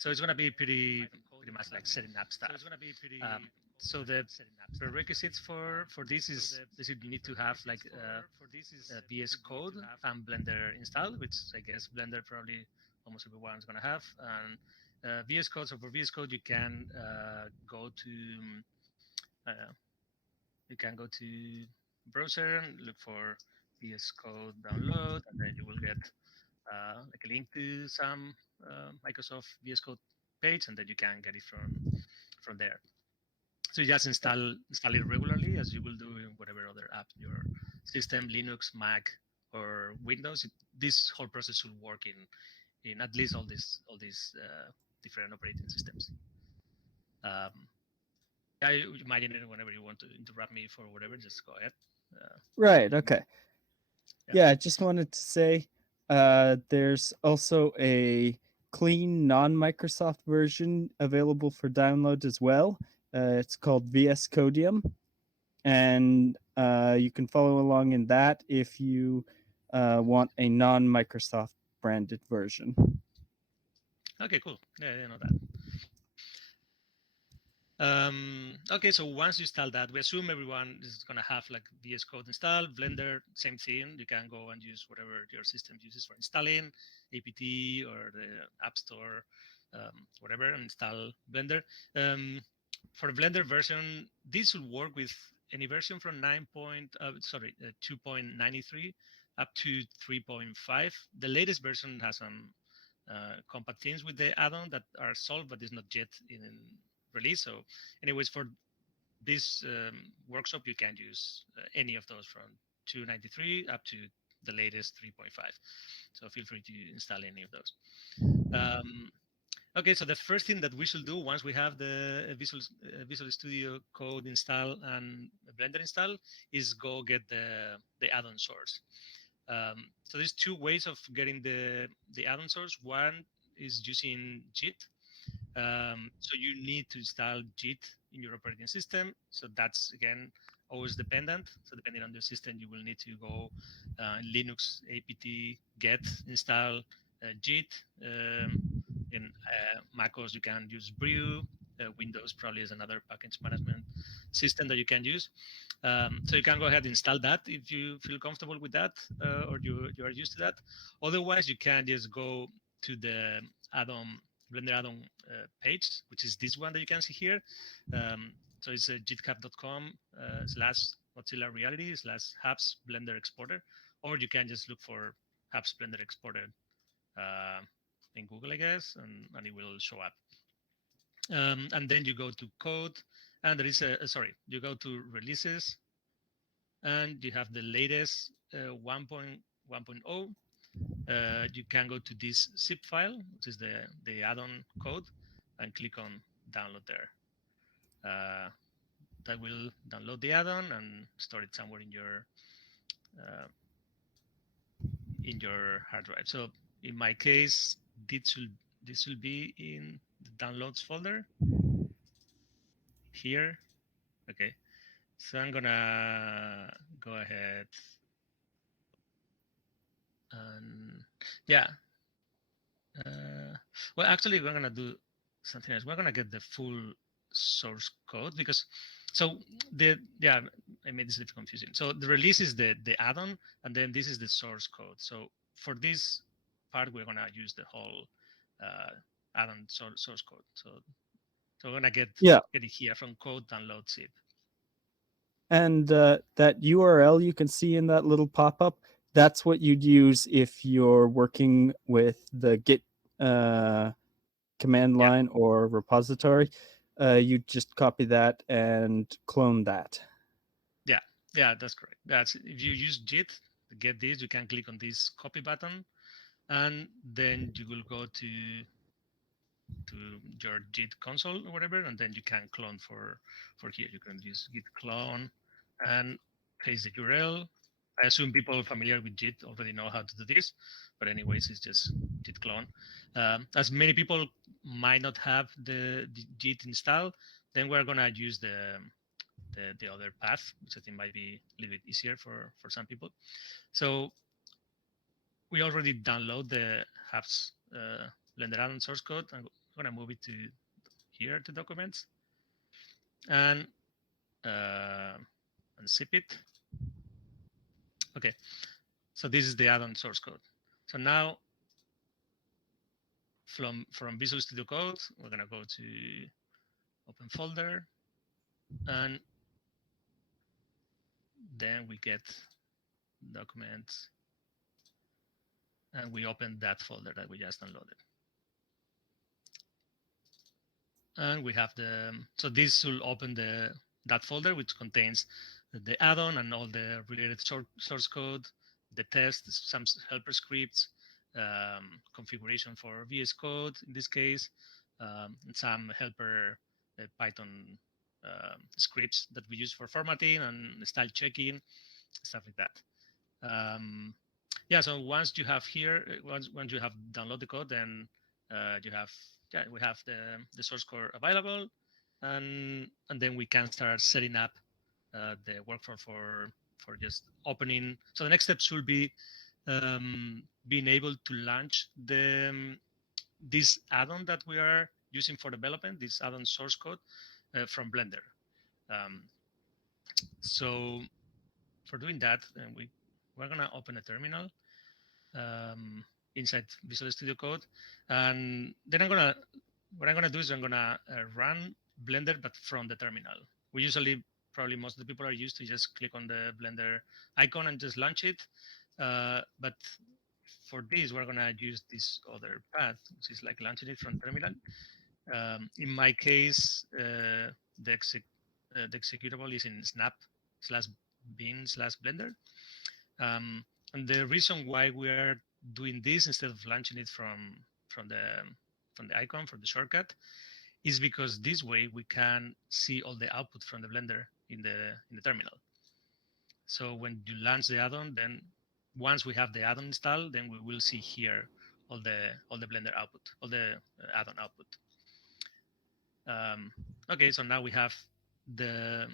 So it's going to be pretty much like setting up stuff. So the prerequisites for this is basically you need to have like VS Code and Blender installed, which I guess Blender probably almost everyone's going to have. And VS Code. So for VS Code, you can go to browser and look for VS Code download, and then you will get like a link to some Microsoft VS Code page, and then you can get it from there. So you just install it regularly, as you will do in whatever other app in your system, Linux, Mac, or Windows. This whole process should work in at least all these different operating systems. I imagine it whenever you want to interrupt me for whatever, just go ahead. Right. Okay. Yeah. Yeah, I just wanted to say there's also a clean non Microsoft version available for download as well. It's called VS Codium, and you can follow along in that if you want a non Microsoft branded version. Okay, cool. Yeah, I didn't know that. Okay, so once you install that, we assume everyone is going to have like VS Code installed. Blender, same thing. You can go and use whatever your system uses for installing, APT or the App Store, whatever, and install Blender. For the Blender version, this will work with any version from 2.93 up to 3.5. The latest version has some compact things with the add-on that are solved, but is not yet in release. So anyways, for this workshop, you can use any of those from 293 up to the latest 3.5. So feel free to install any of those. Okay, so the first thing that we should do once we have the Visual Studio Code installed and Blender installed is go get the add-on source. So there's two ways of getting the add-on source. One is using JIT. So you need to install JIT in your operating system. So that's again always dependent. So depending on your system, you will need to go Linux apt get install JIT. In macOS, you can use Brew. Windows probably is another package management system that you can use. So you can go ahead and install that if you feel comfortable with that or you are used to that. Otherwise, you can just go to the add-on Blender add-on page, which is this one that you can see here. So it's github.com / Mozilla Reality / Hubs Blender Exporter, or you can just look for Hubs Blender Exporter uh, in Google, I guess, and it will show up. And then you go to code, and there is you go to releases, and you have the latest 1.1.0. You can go to this zip file, which is the add-on code, and click on download there. That will download the add-on and store it somewhere uh, in your hard drive. So in my case, this will be in the downloads folder here. Okay, so I'm gonna go ahead and yeah. Well, actually, we're gonna do something else. We're gonna get the full source code because I made this a little confusing. So the release is the add-on, and then this is the source code. So for this part, we're gonna use the whole uh, add-on source code. So we're gonna get Yeah. it here from code download zip. And that URL you can see in that little pop up, that's what you'd use if you're working with the Git command Yeah, line or repository. You just copy that and clone that. yeah, yeah. That's correct. That's if you use JIT to get this, you can click on this copy button, and then you will go to your JIT console or whatever, and then you can clone for here. You can use git clone and paste the URL. I assume people familiar with JIT already know how to do this, but anyways, it's just JIT clone. As many people might not have the JIT installed, then we're gonna use the other path, which I think might be a little bit easier for some people. So we already download the Hubs Blender add-on source code. I'm gonna move it to here to documents and uh, unzip it. Okay, so this is the add-on source code. So now from Visual Studio Code, we're gonna go to open folder, and then we get documents, and we open that folder that we just downloaded. And we have so this will open that folder, which contains the add-on and all the related source code, the test, some helper scripts, configuration for VS Code in this case, and some helper Python scripts that we use for formatting and style checking, stuff like that. Yeah, so once you have here, once you have download the code, then you have, yeah, we have the source code available, and then we can start setting up the workflow for just opening. So the next step should be being able to launch this add-on that we are using for development, this add-on source code from Blender. Um, so for doing that, we're gonna open a terminal inside Visual Studio Code, and then what I'm gonna do is I'm gonna run Blender, but from the terminal. We usually, probably most of the people are used to just click on the Blender icon and just launch it. But for this, we're gonna use this other path, which is like launching it from terminal. In my case, the executable is in snap slash bin slash Blender. Um, and the reason why we are doing this instead of launching it from the icon, from the shortcut, is because this way we can see all the output from the Blender in the terminal. So when you launch the add-on, then once we have the add-on installed, then we will see here all the Blender output, all the add-on output. Okay, so now we have the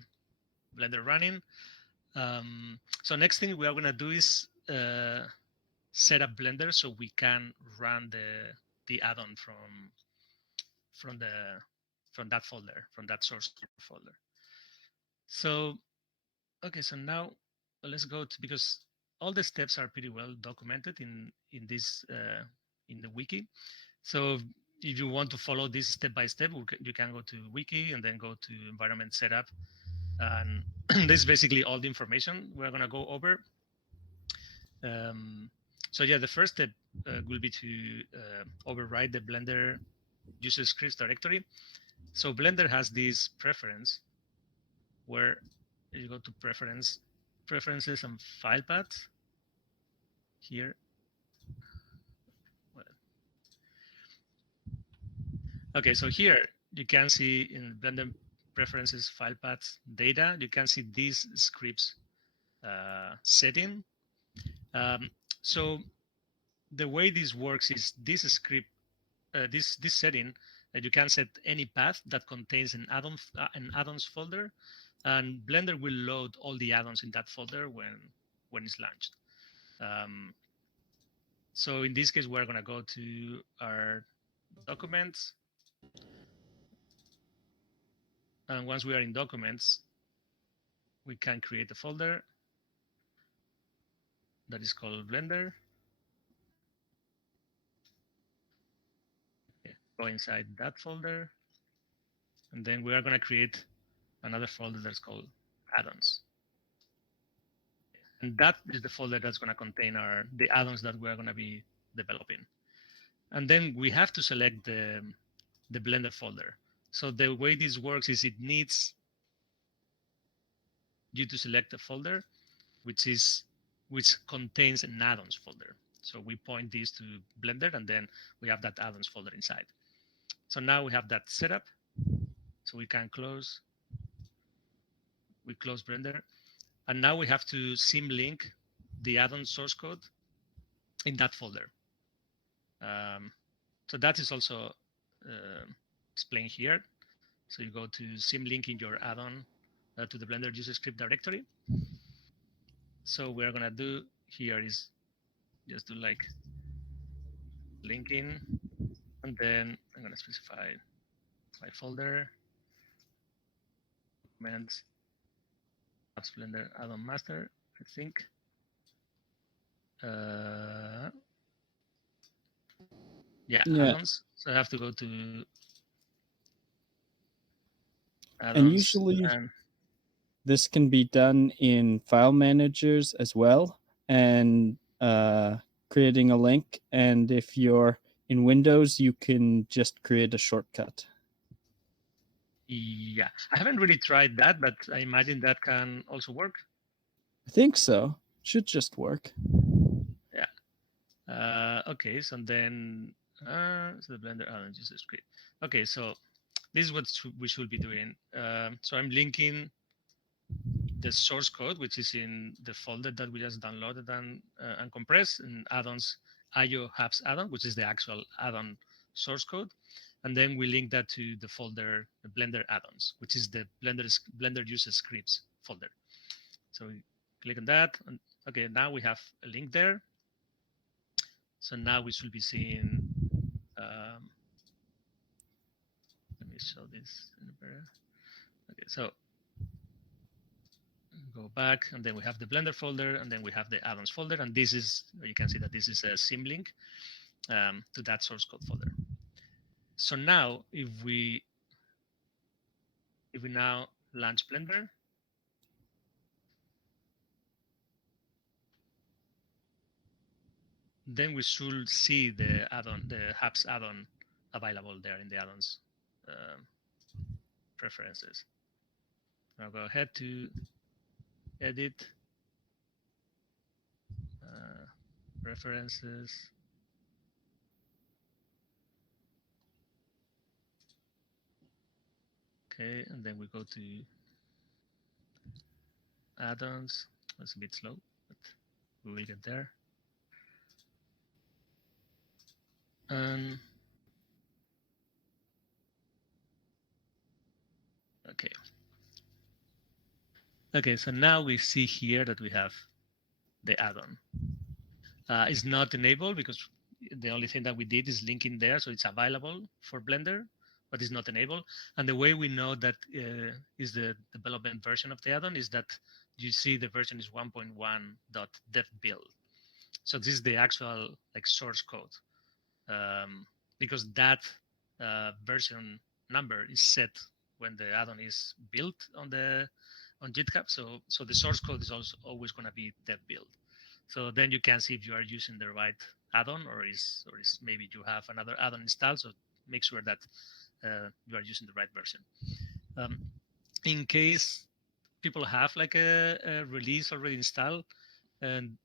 Blender running. So next thing we are gonna do is set up Blender so we can run the add-on from the from that folder, from that source code folder. So okay, so now let's go to, because all the steps are pretty well documented in this in the wiki. So if you want to follow this step by step, you can go to wiki and then go to environment setup, and this is basically all the information we're gonna go over. So yeah, the first step will be to override the Blender user scripts directory. So Blender has this preference where you go to preferences and file paths here. Okay, so here you can see in Blender preferences file paths data, you can see these scripts setting. So the way this works is this script, this setting, that you can set any path that contains an add-ons folder, and Blender will load all the add-ons in that folder when it's launched. So in this case, we're going to go to our documents, and once we are in documents, we can create a folder that is called Blender. Go inside that folder, and then we are going to create another folder that's called add-ons. And that is the folder that's going to contain the add-ons that we're going to be developing. And then we have to select the Blender folder. So the way this works is it needs you to select a folder which contains an add-ons folder. So we point this to Blender, and then we have that add-ons folder inside. So now we have that set up. So we can close Blender, and now we have to symlink the add-on source code in that folder. So that is also explained here. So you go to symlinking your add-on to the Blender user script directory. So we're gonna do here is just do like linking. And then I'm going to specify my folder, commands, apps Blender add-on master, I think. Uh, yeah, Yeah. add-ons. So I have to go to And add-ons usually and this can be done in file managers as well, and creating a link. And if you're in Windows, you can just create a shortcut. yeah, I haven't really tried that, but I imagine that can also work. I think so. Should just work. Yeah. Okay, so then so the Blender add-on user script. Okay, so this is what we should be doing. So I'm linking the source code, which is in the folder that we just downloaded and compressed, and add-ons IO hubs add-on, which is the actual add-on source code. And then we link that to the folder, the Blender add-ons, which is the Blender user scripts folder. So we click on that. And okay, now we have a link there. So now we should be seeing, let me show this in a better. Okay, so go back, and then we have the Blender folder, and then we have the add-ons folder, and this is, you can see that this is a symlink to that source code folder. So now, if we now launch Blender, then we should see the add-on, the hubs add-on available there in the add-ons preferences. I'll go ahead to edit preferences. Okay, and then we go to add-ons. That's a bit slow, but we will get there. And okay. Okay, so now we see here that we have the add-on. It's not enabled because the only thing that we did is link in there, so it's available for Blender, but it's not enabled. And the way we know that is the development version of the add-on is that you see the version is 1.1.dev build. So this is the actual like source code, because that version number is set when the add-on is built on GitHub. So the source code is also always going to be dev build. So then you can see if you are using the right add-on or is maybe you have another add-on installed. So make sure that you are using the right version. In case people have like a release already installed, and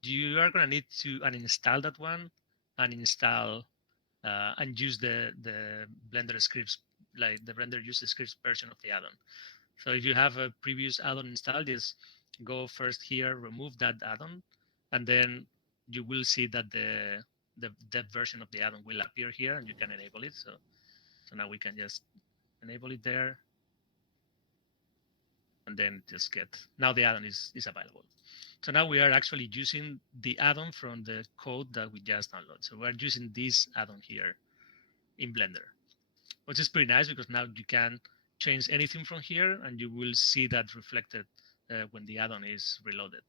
you are going to need to uninstall that one and install and use the Blender scripts, like the Blender user scripts version of the add-on. So if you have a previous add-on installed, just go first here, remove that add-on, and then you will see that that version of the add-on will appear here, and you can enable it. So now we can just enable it there, and then just get, now the add-on is available. So now we are actually using the add-on from the code that we just downloaded. So we're using this add-on here in Blender, which is pretty nice because now you can change anything from here and you will see that reflected when the add-on is reloaded.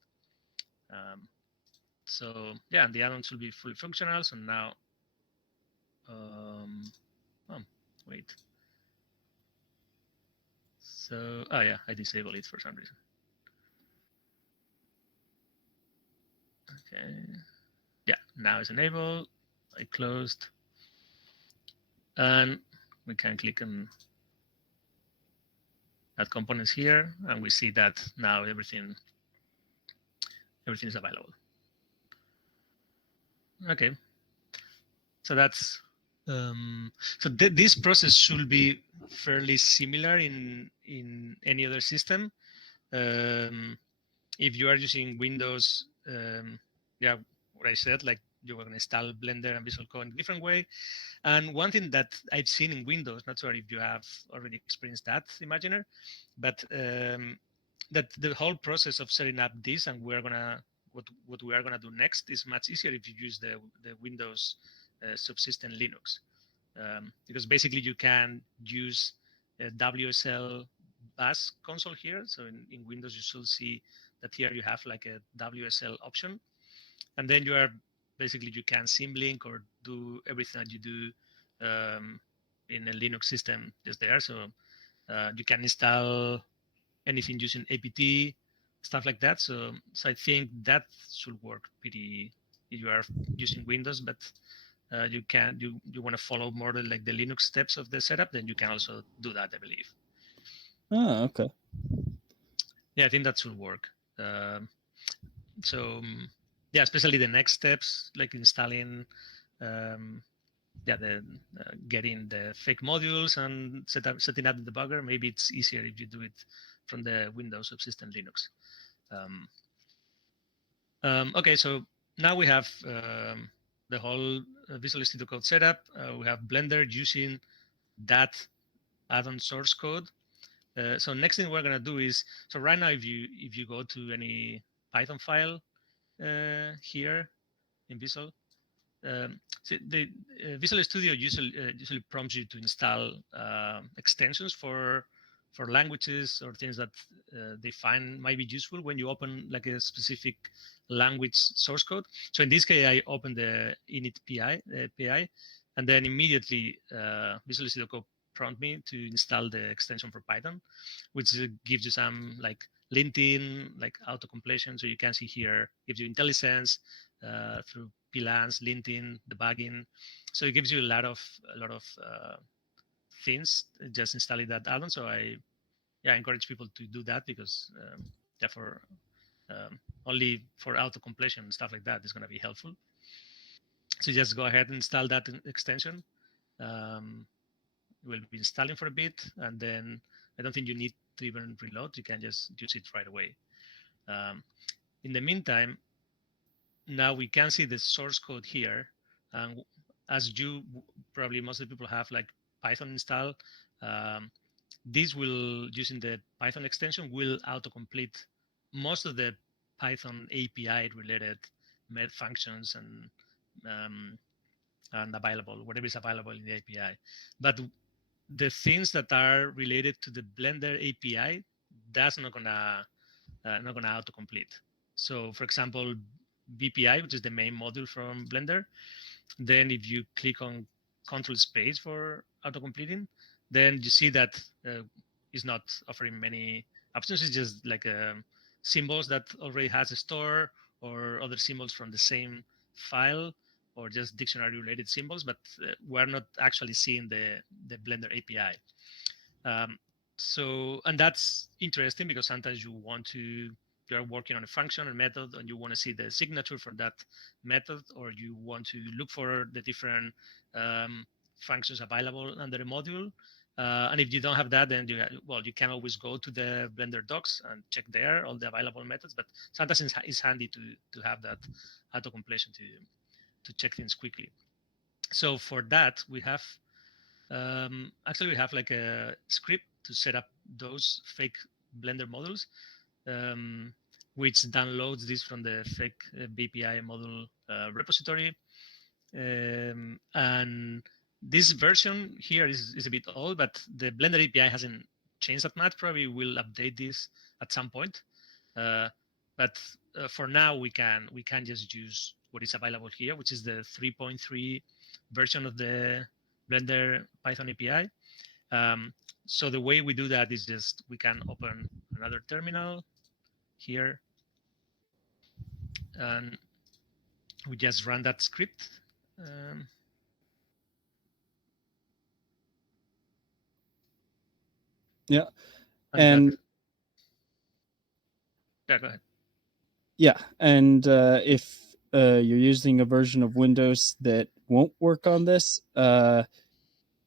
So yeah, and the add-on should be fully functional. So now, oh, wait. So, oh yeah, I disabled it for some reason. Okay. Yeah, now it's enabled. I closed. And we can click on add components here, and we see that now everything is available. Okay, so that's so this process should be fairly similar in any other system. If you are using Windows, yeah, what I said, like you're going to install Blender and Visual Code in a different way. And one thing that I've seen in Windows, not sure if you have already experienced that, Imaginer, but that the whole process of setting up this and we're gonna what we are gonna do next is much easier if you use the Windows subsystem Linux, because basically you can use a WSL bus console here. So in Windows, you should see that here you have like a WSL option, and then you are basically you can symlink or do everything that you do in a Linux system just there. So you can install anything using apt, stuff like that. So I think that should work pretty if you are using Windows, but you want to follow more like the Linux steps of the setup, then you can also do that, I believe. Oh, okay. Yeah, I think that should work. Um, so yeah, especially the next steps like installing um, yeah, the getting the fake modules and setting up the debugger. Maybe it's easier if you do it from the Windows subsystem Linux. Um, okay, so now we have the whole Visual Studio Code setup. We have Blender using that add-on source code. So next thing we're gonna do is, so right now if you go to any Python file here in Visual, so the Visual Studio usually prompts you to install extensions for languages or things that they find might be useful when you open like a specific language source code. So in this case, I opened the init PI, and then immediately Visual Studio Code prompt me to install the extension for Python, which gives you some like linting, like auto completion. So you can see here, gives you IntelliSense through plans, linting, debugging. So it gives you a lot of things just installing that add-on. So I encourage people to do that because therefore only for auto completion and stuff like that is going to be helpful. So just go ahead and install that extension. Um, will be installing for a bit, and then I don't think you need to even reload. You can just use it right away. Um, in the meantime, now we can see the source code here, and as you probably most of the people have like Python installed, um, this will using the Python extension will autocomplete most of the Python API related met functions um, and available whatever is available in the API. But the things that are related to the Blender API, that's not gonna autocomplete. So, for example, BPI, which is the main module from Blender, then if you click on Control Space for autocompleting, then you see that it's not offering many options. It's just like symbols that already has a store or other symbols from the same file or just dictionary related symbols, but we're not actually seeing the Blender API. Um, so, and that's interesting because sometimes you are working on a function or method and you want to see the signature for that method, or you want to look for the different um, functions available under a module. And if you don't have that, then you can always go to the Blender docs and check there all the available methods. But sometimes it's handy to have that auto completion to check things quickly. So for that, actually, we have like a script to set up those fake Blender models, um, which downloads this from the fake BPI model repository. And this version here is a bit old, but the Blender API hasn't changed that much. Probably will update this at some point. Uh, but for now, we can just use what is available here, which is the 3.3 version of the Blender Python API. Um, so the way we do that is just we can open another terminal here, and we just run that script. Um, Yeah. and that, And yeah, go ahead. yeah, and if you're using a version of Windows that won't work on this,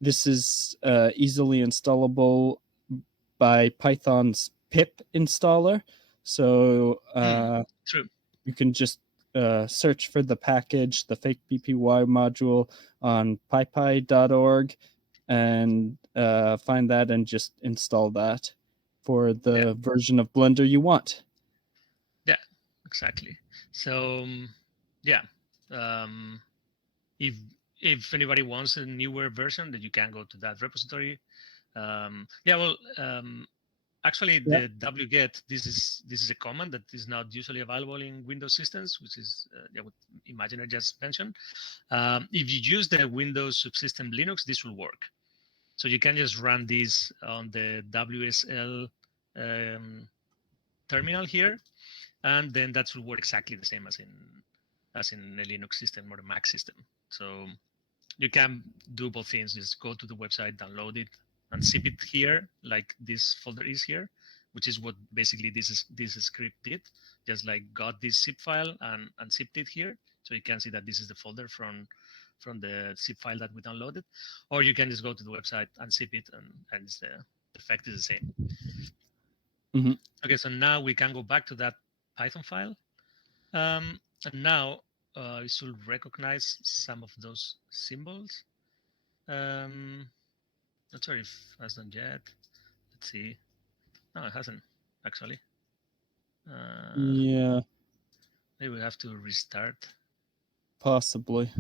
this is easily installable by Python's pip installer. So True. you can just search for the package, the fake BPY module on pypy.org, and find that and just install that for Yeah, the version of Blender you want. yeah, exactly. So yeah, um, if if anybody wants a newer version, then you can go to that repository. Yeah, well, actually, Yeah. the wget, this is a command that is not usually available in Windows systems, which is yeah, what Imaginer just mentioned. If you use the Windows subsystem Linux, this will work. So you can just run this on the WSL um, terminal here, and then that will work exactly the same as in a Linux system or a Mac system. So you can do both things: just go to the website, download it, and zip it here, like this folder is here, which is what basically this script did. Just like got this zip file and zipped it here, so you can see that this is the folder from the zip file that we downloaded. Or you can just go to the website and zip it, and it's the effect is the same. Hmm. Okay, so now we can go back to that Python file. And now it should recognize some of those symbols. Um, Not sure if it has done yet. Let's see. No, it hasn't actually. Uh, Yeah, Maybe we have to restart. possibly.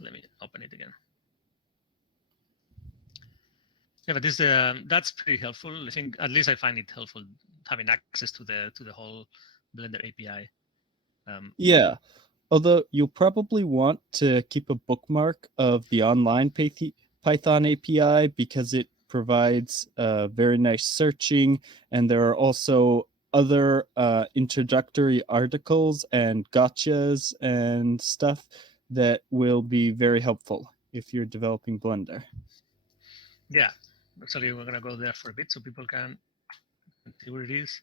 Let me open it again. Yeah, but this that's pretty helpful. I think at least I find it helpful having access to the whole Blender API. Um, Yeah. Although you'll probably want to keep a bookmark of the online Python API because it provides very nice searching, and there are also other introductory articles and gotchas and stuff that will be very helpful if you're developing Blender. yeah, actually we're gonna go there for a bit so people can see where it is.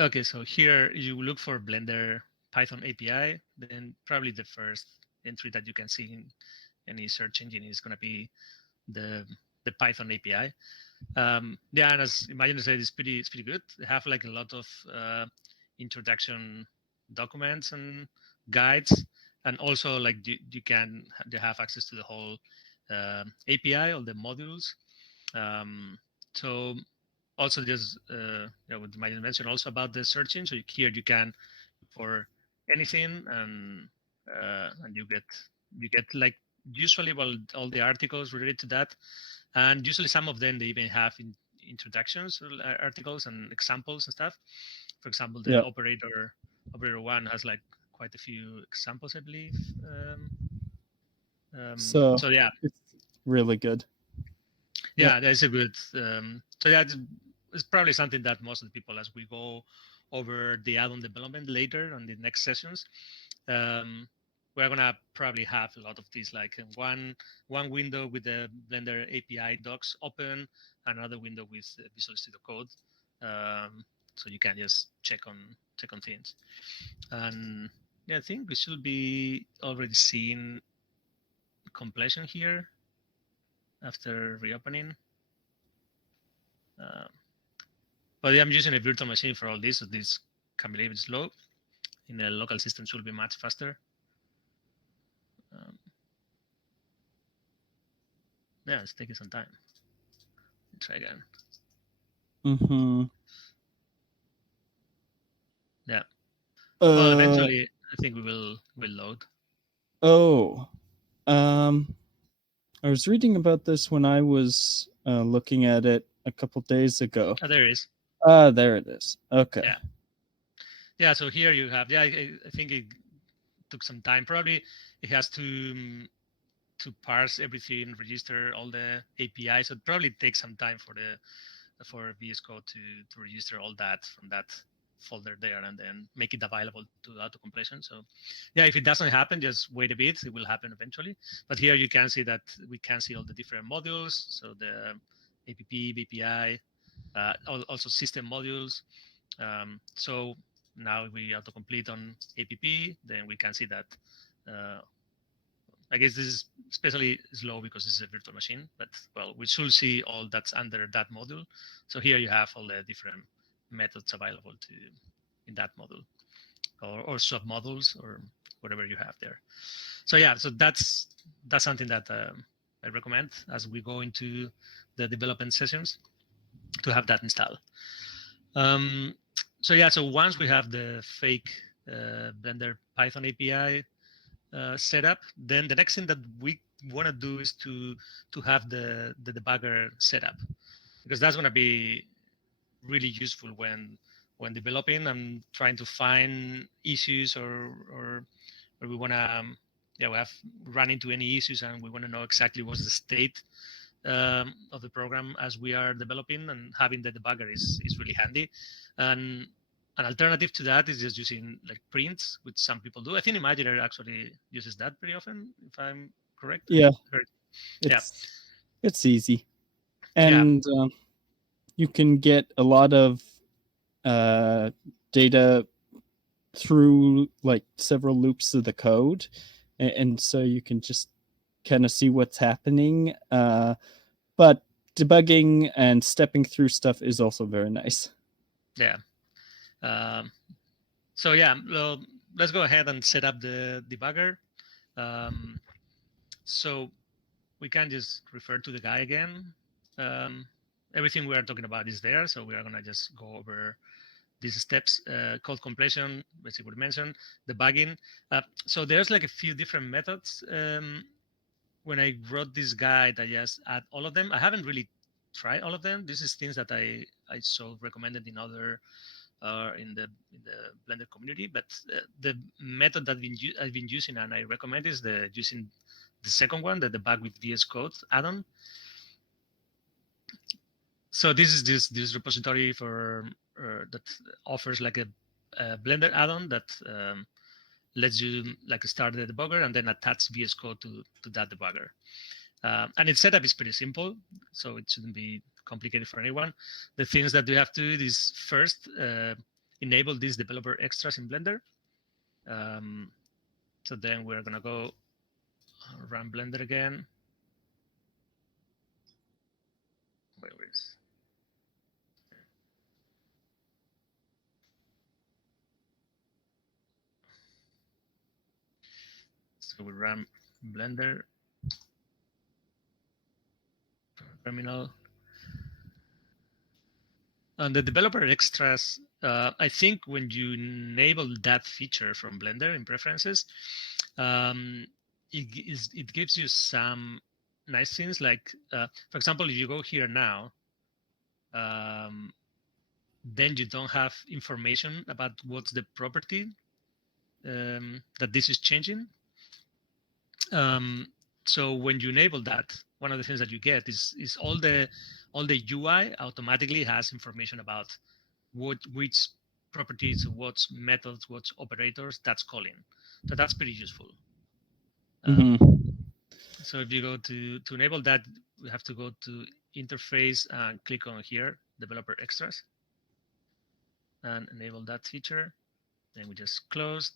Okay, so here you look for Blender Python API, then probably the first entry that you can see in any search engine is going to be the the Python API. Yeah, and as Imagine said, it's pretty good. They have like a lot of introduction documents and guides, and also like you can they have access to the whole API, all the modules. Um, so also just what Imagine mentioned also about the searching. So here you can for anything, and you get like usually well all the articles related to that, and usually some of them they even have introductions articles and examples and stuff. For example, the Yeah. operator one has like quite a few examples, I believe. So So yeah, it's really good. Yeah. yeah, that's a good. So yeah, it's probably something that most of the people, as we go over the add-on development later on the next sessions, um, we're gonna probably have a lot of these, like in one window with the Blender API docs open, another window with Visual Studio Code, so you can just check on things. And yeah, I think we should be already seeing completion here after reopening. Um, but yeah, I'm using a virtual machine for all this, so this can be a little bit slow. In a local system, should be much faster. Um, yeah, it's taking some time. Let's try again. Mm-hmm. Yeah. Well, Uh eventually, I think we will load. oh. Um I was reading about this when I was looking at it a couple days ago. Oh, there it is. Ah, there it is. Okay. Yeah. Yeah. So here you have. Yeah, I think it took some time. Probably it has to parse everything, register all the APIs. So it probably takes some time for VS Code to register all that from that folder there and then make it available to auto completion. So yeah, if it doesn't happen, just wait a bit. It will happen eventually. But here you can see that we can see all the different modules. So the APP, BPI, also system modules. So now if we autocomplete on APP, then we can see that. Uh, I guess this is especially slow because it's a virtual machine, but well, we should see all that's under that module. So here you have all the different methods available to in that module or sub modules or whatever you have there. So yeah, so that's something that I recommend as we go into the development sessions to have that installed. Um, So yeah, so once we have the fake Blender Python API set up, then the next thing that we want to do is to have the debugger set up, because that's going to be really useful when developing and trying to find issues, or we want to yeah, we have run into any issues and we want to know exactly what's the state of the program as we are developing, and having the debugger is really handy. And an alternative to that is just using like prints, which some people do. I think Imaginer actually uses that very often, if I'm correct. I Yeah, heard. Yeah, it's it's easy, yeah, and you can get a lot of uh, data through like several loops of the code, and so you can just kind of see what's happening. But debugging and stepping through stuff is also very nice. yeah. Um, so yeah, well, let's go ahead and set up the debugger. Um, so we can just refer to the guy again. Um, Everything we are talking about is there, so we are gonna just go over these steps. Code completion, basically we mentioned, debugging. So there's like a few different methods. When I wrote this guide, I just add all of them. I haven't really tried all of them. This is things that I saw recommended in other in the Blender community. But the method that I've been using and I recommend is the using the second one, the debug with VS Code add-on. So this is this repository for that offers like a Blender add-on that lets you like start the debugger and then attach VS Code to that debugger. And its setup is pretty simple, so it shouldn't be complicated for anyone. The things that we have to do is first enable these developer extras in Blender. Um, so then we're gonna go run Blender again. Where is so we run Blender terminal. And the developer extras, I think when you enable that feature from Blender in preferences, um, it gives you some nice things. Like, for example, if you go here now, um, then you don't have information about what's the property that this is changing. Um, so when you enable that, one of the things that you get is all the UI automatically has information about which properties, what's methods, what's operators that's calling. So that's pretty useful. Mm-hmm. So if you go to enable that, we have to go to interface and click on here, developer extras, and enable that feature. Then we just close.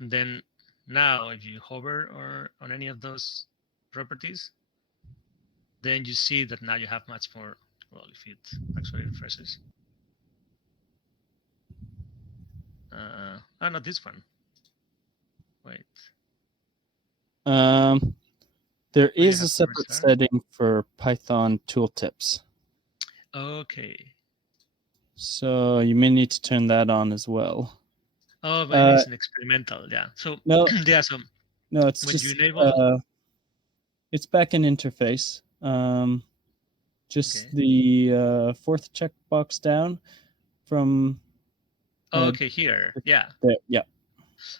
And then now if you hover or on any of those properties, then you see that now you have much more. Well, if it actually refreshes. Not this one. Wait. Um, there Oh, you is a have to separate restart. setting for Python tooltips, Okay. so you may need to turn that on as well. Oh, maybe Uh, it's an experimental. Yeah. So no, yeah. So no, it's when you just enable, it's back in interface. Just okay. the fourth checkbox down from Oh, uh, okay. Here. Yeah. there. Yeah.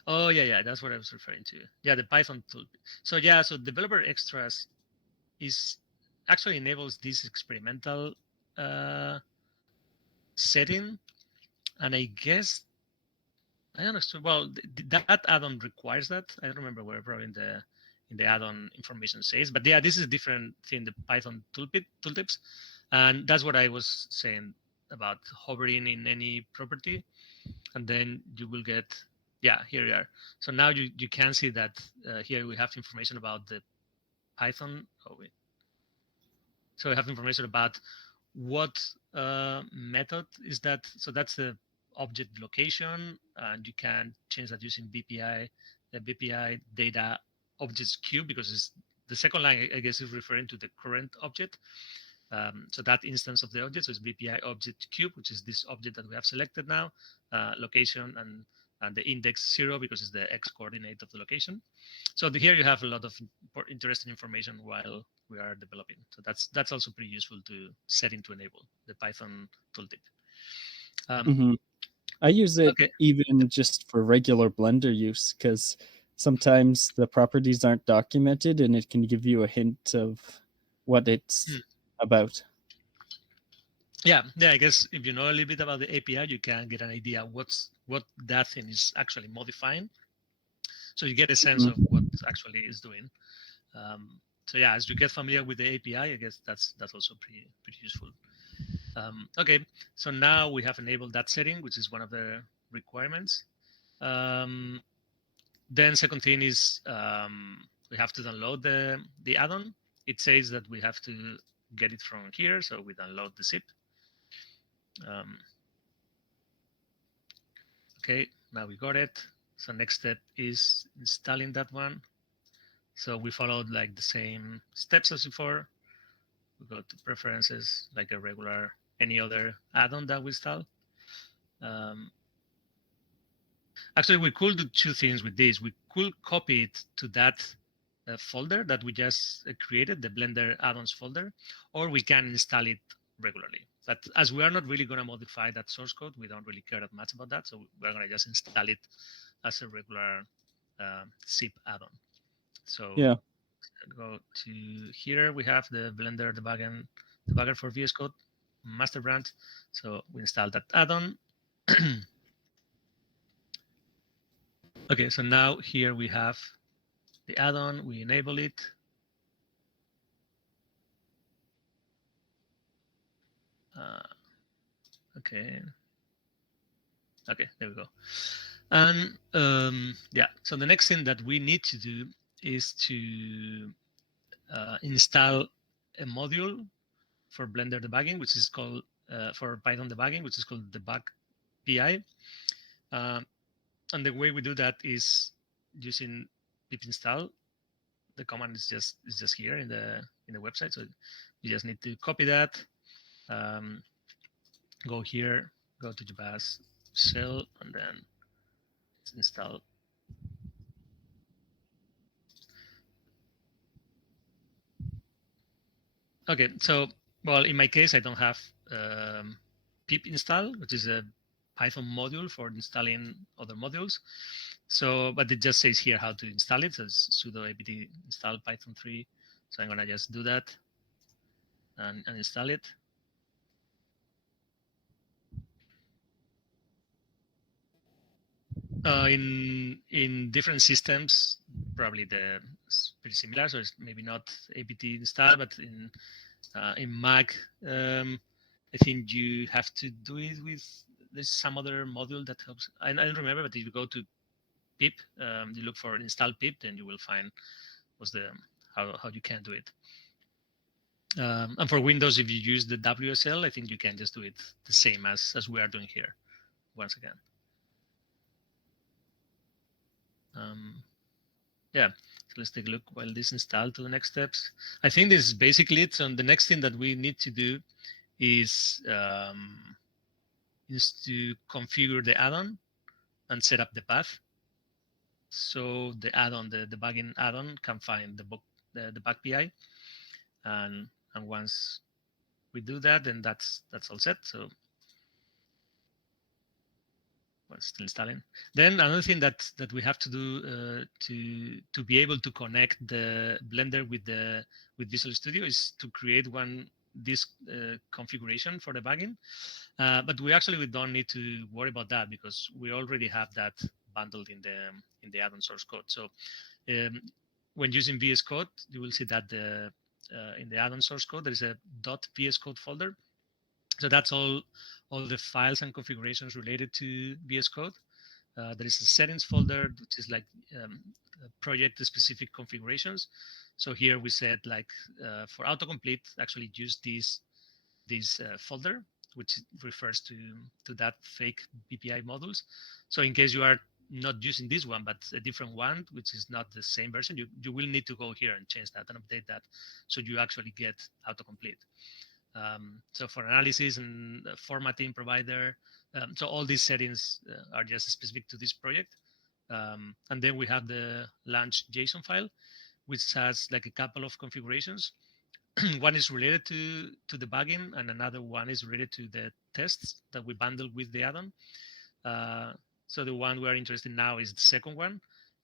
Oh, yeah. Yeah. That's what I was referring to. Yeah. The Python tool. So yeah. So developer extras is actually enables this experimental uh, setting, and I guess I understood. Well, that add-on requires that. I don't remember where probably in the add-on information says, but yeah, this is a different thing. The Python tooltips, and that's what I was saying about hovering in any property, and then you will get. Yeah, here we are. So now you can see that here we have information about the Python. Oh wait. So we have information about what method is that. So that's the object location, and you can change that using BPI, the BPI data objects queue, because it's the second line, I guess, is referring to the current object. So that instance of the object, so it's BPI object cube, which is this object that we have selected now, location and the index 0 because it's the x coordinate of the location. So here you have a lot of interesting information while we are developing. So that's also pretty useful to setting to enable the Python tooltip. Um, Hmm. I use it okay. even just for regular Blender use because sometimes the properties aren't documented and it can give you a hint of what it's Hmm. about. Yeah. I guess if you know a little bit about the API, you can get an idea what that thing is actually modifying. So you get a sense of what Mhm. actually is doing. So yeah, as you get familiar with the API, I guess that's also pretty useful. Okay, so now we have enabled that setting, which is one of the requirements. Um, then second thing is we have to download the add-on. It says that we have to get it from here, so we download the zip. Um, okay, now we got it. So next step is installing that one. So we followed like the same steps as before. We go to preferences like a regular any other add-on that we install. Um, Actually, we could do two things with this. We could copy it to that folder that we just created, the Blender add-ons folder, or we can install it regularly. But as we are not really going to modify that source code, we don't really care that much about that. So we're going to just install it as a regular zip add-on. So Yeah. go to here. We have the Blender debugger for VS Code master branch. So we install that add-on. Okay, so now here we have the add-on, we enable it. Uh, okay, okay, there we go. And yeah, so the next thing that we need to do is to install a module for Blender debugging, which is called for Python debugging, which is called debug PI. Um, and the way we do that is using pip install. The command is just here in the website, so you just need to copy that. Um, Go here, go to Jabaz shell, and then install. Okay, so well, in my case, I don't have pip install, which is a Python module for installing other modules. So, but it just says here how to install it. So it's sudo apt install Python 3. So I'm gonna just do that and install it. In different systems, probably it's pretty similar. So it's maybe not apt install, but in Mac, I think you have to do it with there's some other module that helps. I don't remember, but if you go to pip, you look for install pip, then you will find what's the how you can do it. And for Windows, if you use the WSL, I think you can just do it the same as we are doing here. Once again, yeah. So let's take a look while this installed to the next steps. I think this is basically it. So the next thing that we need to do is to configure the add-on and set up the path. So the add-on, the debugging add-on, can find the bug PI, and once we do that, then that's all set. So well, still installing. Then another thing that we have to do to be able to connect the Blender with Visual Studio is to create this configuration for debugging. But we don't need to worry about that because we already have that bundled in the add-on source code. So um, when using VS Code, you will see that in the add-on source code there is a .vs code folder. So that's all the files and configurations related to VS Code. There is a settings folder, which is like project specific configurations. So here we said like for autocomplete, actually use this folder, which refers to that fake BPI modules. So in case you are not using this one, but a different one, which is not the same version, you will need to go here and change that and update that so you actually get autocomplete. So for analysis and formatting provider, so all these settings are just specific to this project. And then we have the launch JSON file, which has like a couple of configurations. One is related to debugging, and another one is related to the tests that we bundle with the add-on. Uh, so the one we're interested in now is the second one,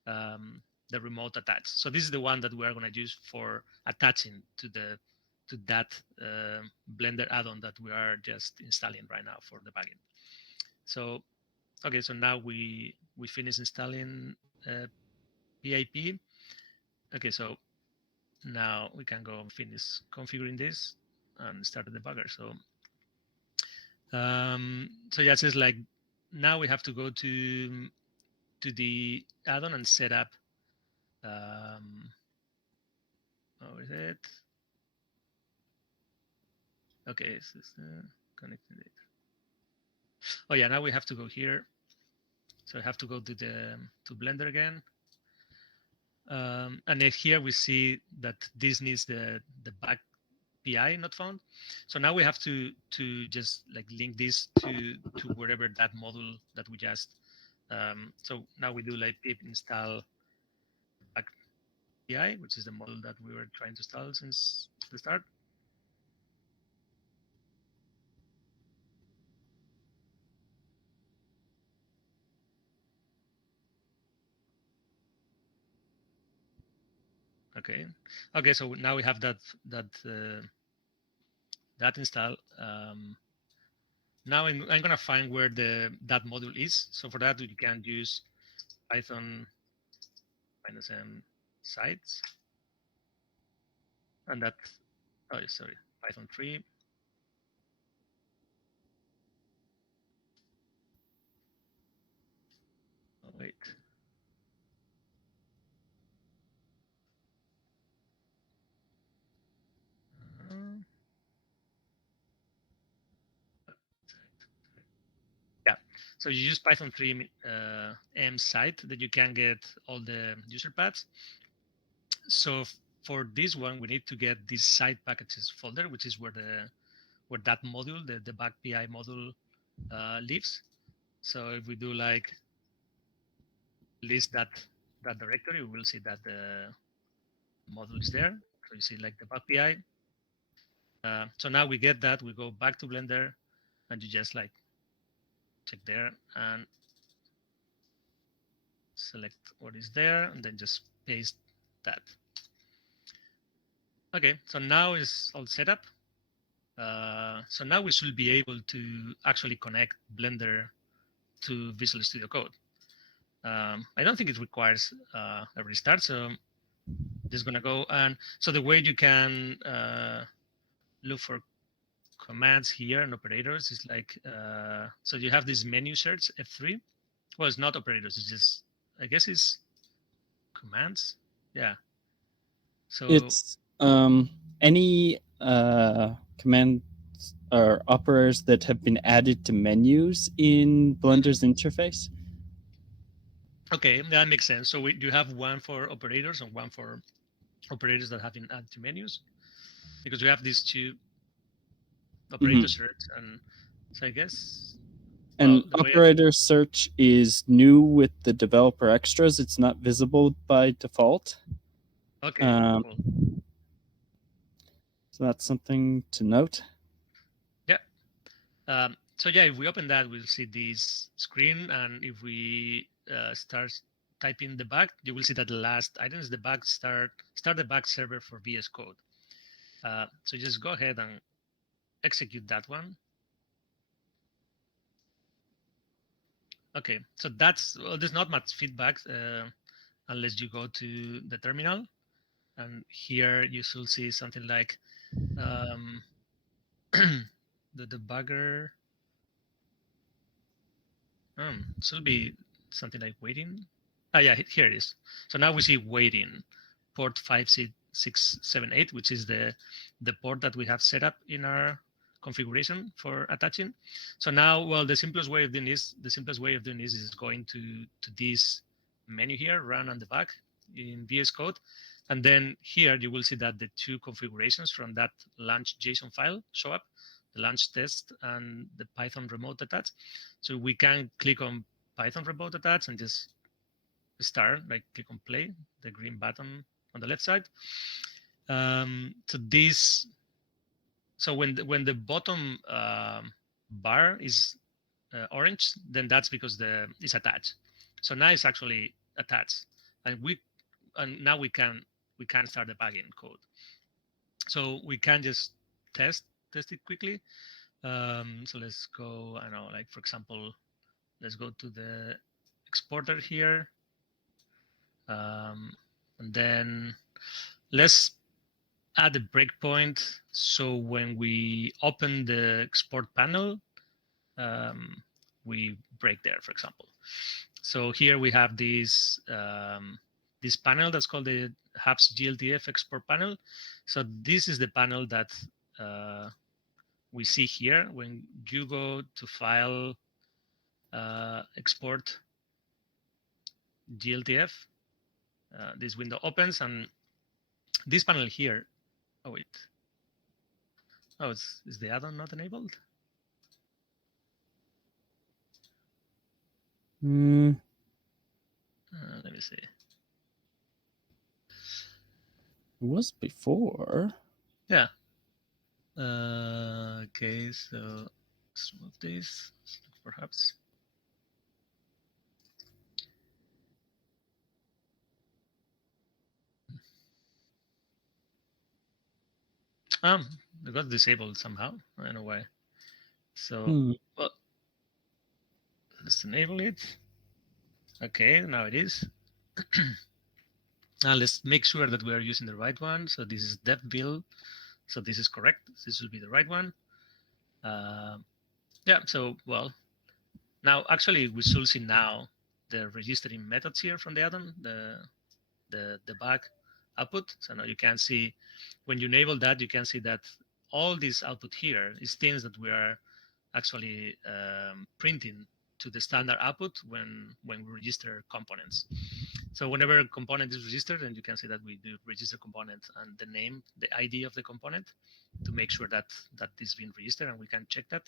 the remote attach. So this is the one that we are going to use for attaching to that Blender add-on that we are just installing right now for debugging. So okay, so now we finish installing PIP. Okay, so now we can go and finish configuring this and start the debugger. So yeah, it says like now we have to go to the add-on and set up. How is it? Okay, this is connecting it. Oh yeah, now we have to go here. So I have to go to Blender again. And then here we see that this needs the back PI not found. So now we have to just like link this to wherever that module that we just. So now we do like pip install back PI, which is the model that we were trying to install since the start. Okay. Okay. So now we have that install. Now I'm gonna find where that module is. So for that you can use Python -m sites, and that. Oh, sorry, Python 3. Oh, wait. Uh, yeah. So you use Python 3 m site that you can get all the user paths. So for this one, we need to get this site packages folder, which is where that module, the back PI module, lives. So if we do like list that directory, we will see that the module is there. So you see like the back PI. So now we get that. We go back to Blender, and you just like check there and select what is there, and then just paste that. Okay, so now it's all set up. So now we should be able to actually connect Blender to Visual Studio Code. I don't think it requires a restart, so just gonna go. And so the way you can look for commands here and operators is like, so you have this menu search F3. Well, it's not operators, it's just, I guess it's commands. Yeah. So, It's any commands or operators that have been added to menus in Blender's interface. okay, that makes sense. So you have one for operators and one for operators that have been added to menus, because we have these two operator search. And so I guess, well, And the way, operator search is new with the developer extras. It's not visible by default. okay, Um, cool. so that's something to note. Yeah. So yeah, if we open that, we'll see this screen. And if we start typing the back, you will see that the last item is the back start the back server for VS Code. So just go ahead and execute that one. Okay, so that's, well, there's not much feedback unless you go to the terminal. And here you should see something like um, the debugger. Should be something like waiting. Ah, yeah, here it is. So now we see waiting, port 56678, which is the port that we have set up in our configuration for attaching. So now, well, the simplest way of doing this is going to this menu here, run on the back in VS Code. And then here you will see that the two configurations from that launch JSON file show up, the launch test and the Python remote attach. So we can click on Python remote attach and just start, like click on play, the green button on the left side. So this, so when the bottom bar is orange, then that's because it's attached. So now it's actually attached, and now we can start debugging code. So we can just test it quickly. So let's go. I don't know, like for example, let's go to the exporter here, and then let's add a breakpoint. So when we open the export panel, um, we break there, for example. So here we have this panel that's called the HAPS GLTF export panel. So this is the panel that uh, we see here when you go to file export GLTF. This window opens, and this panel here. Oh wait. Oh, is the add-on not enabled? Mm, Let me see. it was before. Yeah. Okay, so let's remove this. Perhaps. Um, it got disabled somehow. I don't know why. So, Hmm. well, let's enable it. Okay, now it is. Now let's make sure that we are using the right one. So this is dev build. So this is correct. This will be the right one. Uh, yeah. So well, now actually we should see now the registering methods here from the add-on, the debug output. So now you can see when you enable that, you can see that all this output here is things that we are actually printing to the standard output when we register components. So whenever a component is registered, and you can see that we do register component and the name, the ID of the component to make sure that that is being registered, and we can check that.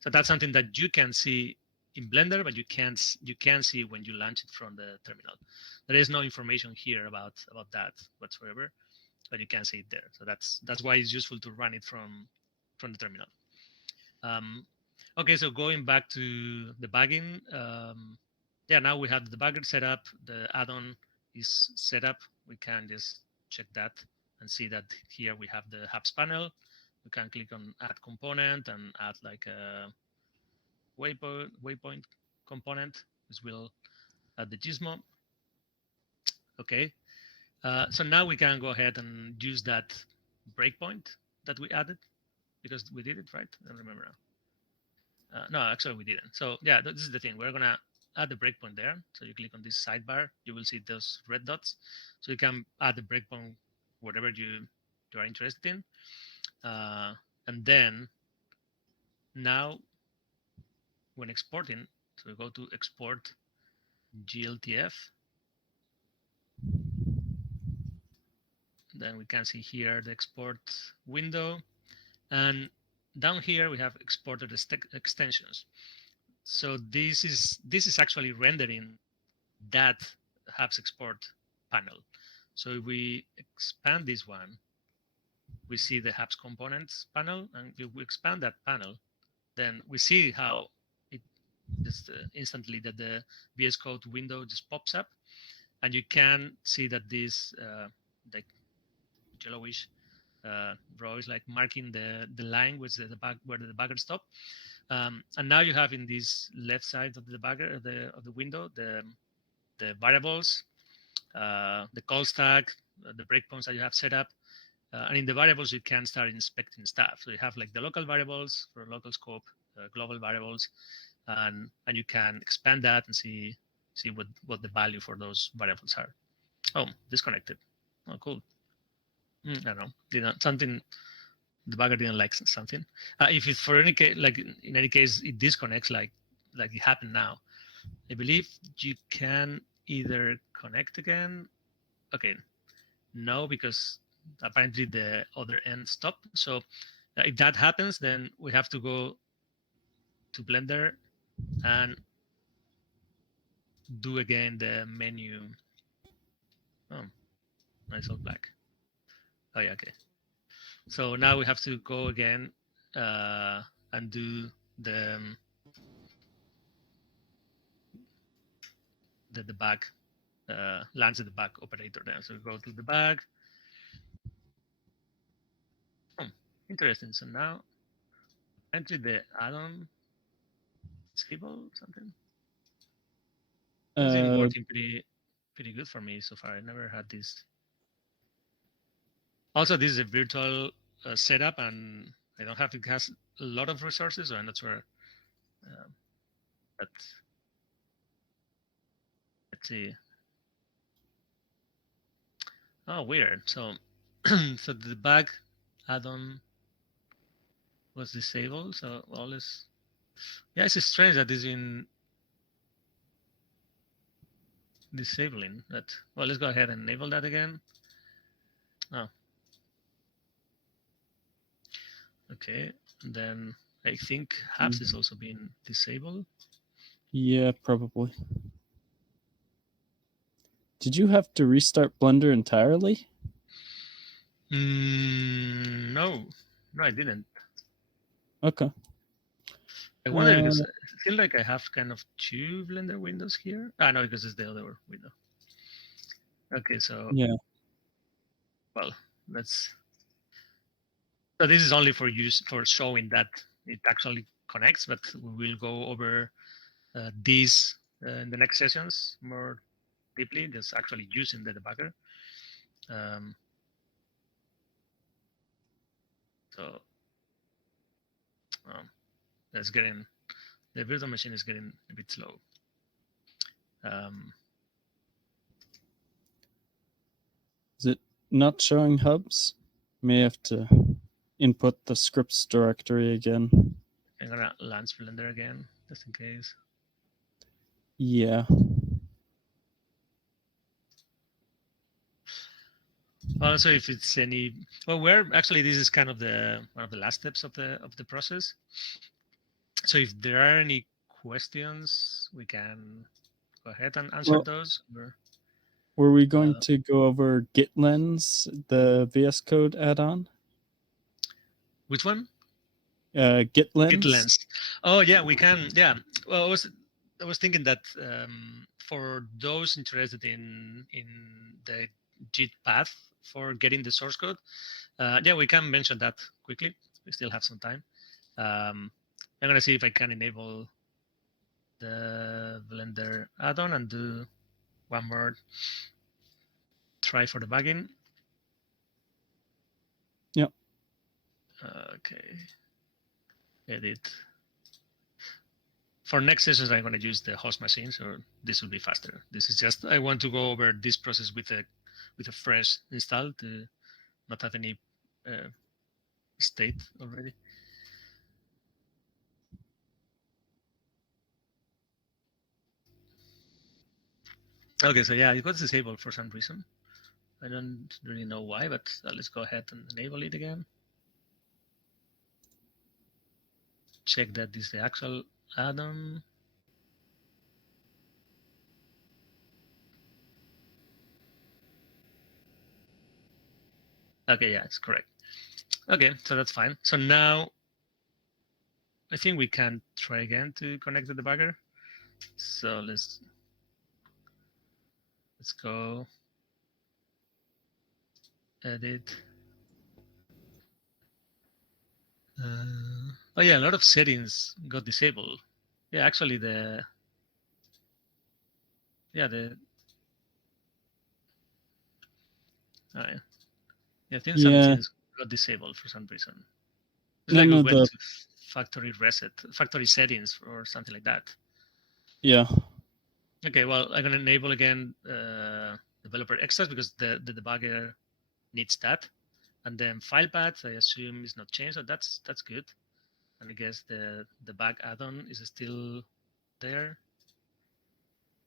So that's something that you can see in Blender, but you can see when you launch it from the terminal. There is no information here about that whatsoever, but you can see it there. So that's why it's useful to run it from the terminal. Um, okay, so going back to the debugging, yeah, now we have the debugger set up. The add-on is set up. We can just check that and see that here we have the hubs panel. We can click on add component and add like a waypoint component. This will add the gizmo. Okay, so now we can go ahead and use that breakpoint that we added because we did it right. I don't remember now. No, actually we didn't. So yeah, this is the thing. We're gonna add the breakpoint there. So you click on this sidebar, you will see those red dots. So you can add the breakpoint whatever you are interested in. Uh, and then now when exporting, so we go to export GLTF. Then we can see here the export window, and down here we have exported extensions. So this is actually rendering that hubs export panel. So if we expand this one, we see the hubs components panel, and if we expand that panel, then we see how it just instantly that the VS Code window just pops up, and you can see that this like yellowish row is like marking the line with the debug where the debugger stop. And now you have in this left side of the debugger of the window the variables, the call stack, the breakpoints that you have set up. And in the variables, you can start inspecting stuff. So you have like the local variables for local scope, global variables, and you can expand that and see what the value for those variables are. Oh, disconnected. Oh, cool. I don't know. Something the bugger didn't like something. If it's for any case, like in any case, it disconnects like it happened now. I believe you can either connect again. Okay, no, because apparently the other end stopped. So if that happens, then we have to go to Blender and do again the menu. Oh, nice all black. Oh yeah, okay. So now we have to go again and do the the bag lands at the back operator then. So we go to the bag. Oh, interesting. So now enter the add-on disable something. It's been Uh, working pretty good for me so far. I never had this. Also, this is a virtual setup, and I don't have it has a lot of resources, so I'm not sure. Um, but let's see. Oh, weird. So, so the bag add-on was disabled. So all is yeah, it's strange that this been disabling that. Well, let's go ahead and enable that again. Oh, okay. And then I think Hubs is also being disabled. yeah, probably. Did you have to restart Blender entirely? No, no, I didn't. Okay. I wonder Uh, because I feel like I have kind of two Blender windows here. Ah, no, because it's the other window. Okay, so yeah. well, let's. So this is only for use for showing that it actually connects, but we will go over these in the next sessions more deeply, just actually using the debugger. Um, so um, that's getting the virtual machine is getting a bit slow. Um, Is it not showing hubs? May have to input the scripts directory again. I'm gonna launch Blender again just in case. Yeah. Also, if it's any well, we're actually this is kind of the one of the last steps of the process. So if there are any questions, we can go ahead and answer Well, those. were we going Uh, to go over GitLens, the VS Code add-on? which one? Git GitLens? lens. Oh yeah, we can. Yeah. Well, I was thinking that for those interested in the Git path for getting the source code, yeah, we can mention that quickly. We still have some time. Um, I'm gonna see if I can enable the Blender add-on and do one more try for the plugin. Yep. Okay, edit. For next sessions, I'm going to use the host machine, so this will be faster. This is just I want to go over this process with a fresh install to not have any uh, state already. Okay, so yeah, it got disabled for some reason. I don't really know why, but let's go ahead and enable it again. Check that this is the actual add-on. Okay, yeah, it's correct. Okay, so that's fine. So now I think we can try again to connect the debugger. So let's go edit. Oh yeah, a lot of settings got disabled. Yeah, actually the yeah the yeah, I think some Yeah. things got disabled for some reason. It's like None we of went the. to factory reset, factory settings, or something like that. Yeah. Okay, well I'm gonna enable again developer extras because the debugger needs that, and then file paths I assume is not changed, so that's good. And I guess the bug add-on is still there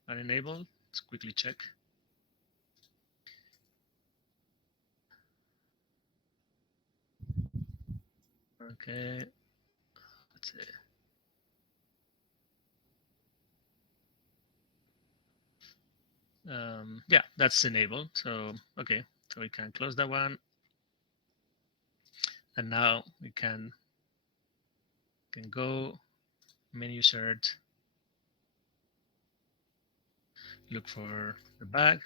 and enabled. Let's quickly check. Okay, let's see. Yeah, that's enabled. So okay, so we can close that one, and now we can go menu search, look for the bag.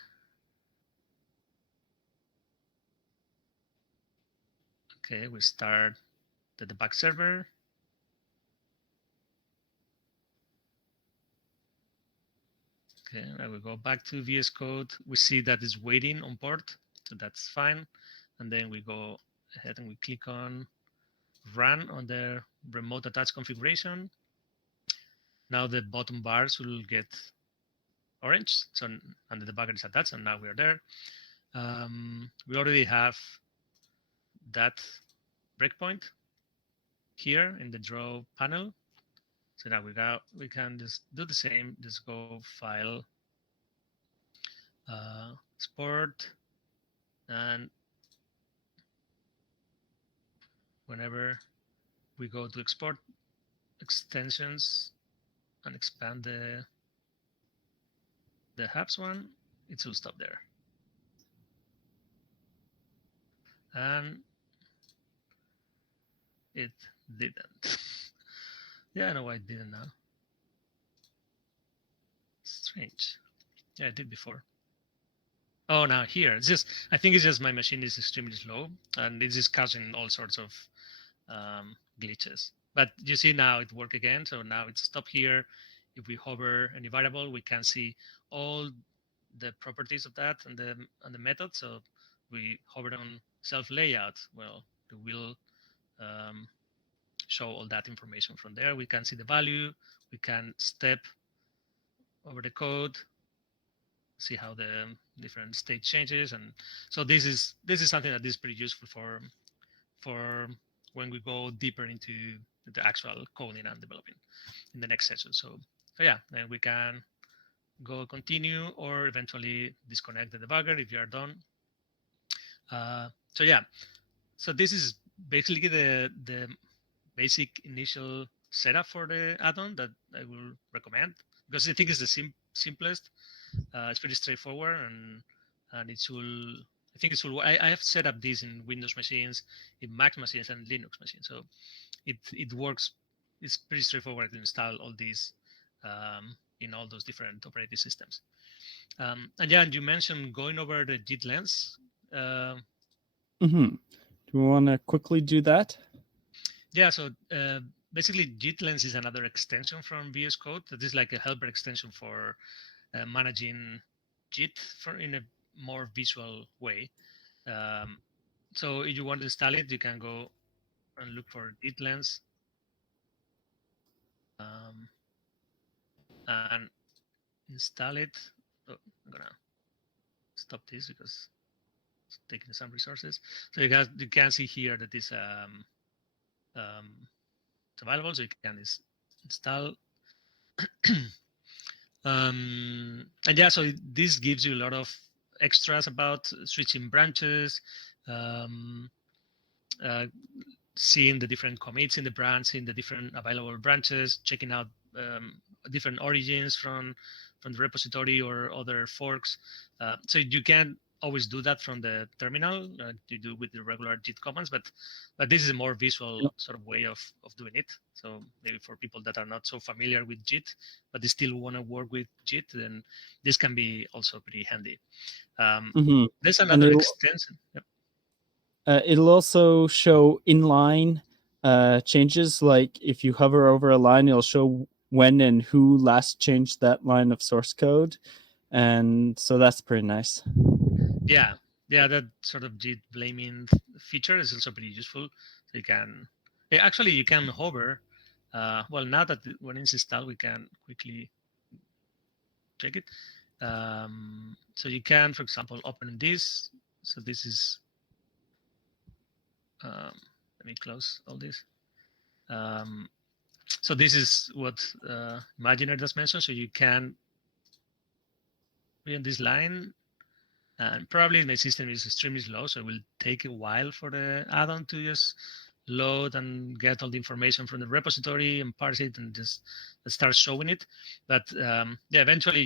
Okay, we start the debug server. Okay, I will go back to VS Code. We see that it's waiting on port, so that's fine. And then we go ahead and we click on run on the remote attached configuration. Now the bottom bars will get orange, so and the debugger is attached, and now we are there. We already have that breakpoint here in the draw panel. So now we can just do the same. Just go file, export, and whenever we go to export extensions and expand the hubs one, it will stop there. And it didn't. Yeah, I know why it didn't now. Strange. Yeah, I did before. Oh, now here. It's just I think it's just my machine is extremely slow, and it's just causing all sorts of glitches. But you see now it work again. So now it's stop here. If we hover any variable, we can see all the properties of that and the method. So we hover on self layout. Well, it will um, show all that information from there. We can see the value. We can step over the code, see how the different state changes, and so this is something that is pretty useful for when we go deeper into the actual coding and developing in the next session. So yeah, then we can go continue or eventually disconnect the debugger if you are done. So yeah, so this is basically the basic initial setup for the add-on that I will recommend because I think it's the simplest. It's pretty straightforward and it will. I think it will. I have set up this in Windows machines, in Mac machines, and Linux machines. So it works. It's pretty straightforward to install all these in all those different operating systems. And yeah, and you mentioned going over the JIT lens. Uh, Mm-hmm. Do we want to quickly do that? yeah, so basically JIT lens is another extension from VS Code. That is like a helper extension for managing JIT for in a more visual way. Um, so if you want to install it, you can go and look for JIT lens um, and install it. Oh, I'm gonna stop this because it's taking some resources. So you can see here that this um, it's available, so you can install. And yeah, so this gives you a lot of extras about switching branches, um, uh, seeing the different commits in the branch, seeing the different available branches, checking out different origins from the repository or other forks. So you can always do that from the terminal to do with the regular Git commands, but this is a more visual Yep. sort of way of doing it. So maybe for people that are not so familiar with Git, but they still want to work with Git, then this can be also pretty handy. Mm-hmm. There's And another extension. Yep. it'll also show inline changes. Like if you hover over a line, it'll show when and who last changed that line of source code. And so that's pretty nice. Yeah, that sort of JIT blaming feature is also pretty useful. So you can actually you can hover. Well, now that when it's installed, we can quickly check it. So you can, for example, open this. So this is. Let me close all this. Um, so this is what Imaginer just mentioned. So you can be on this line, and probably my system is extremely slow, so it will take a while for the add-on to just load and get all the information from the repository and parse it and just start showing it. But yeah, eventually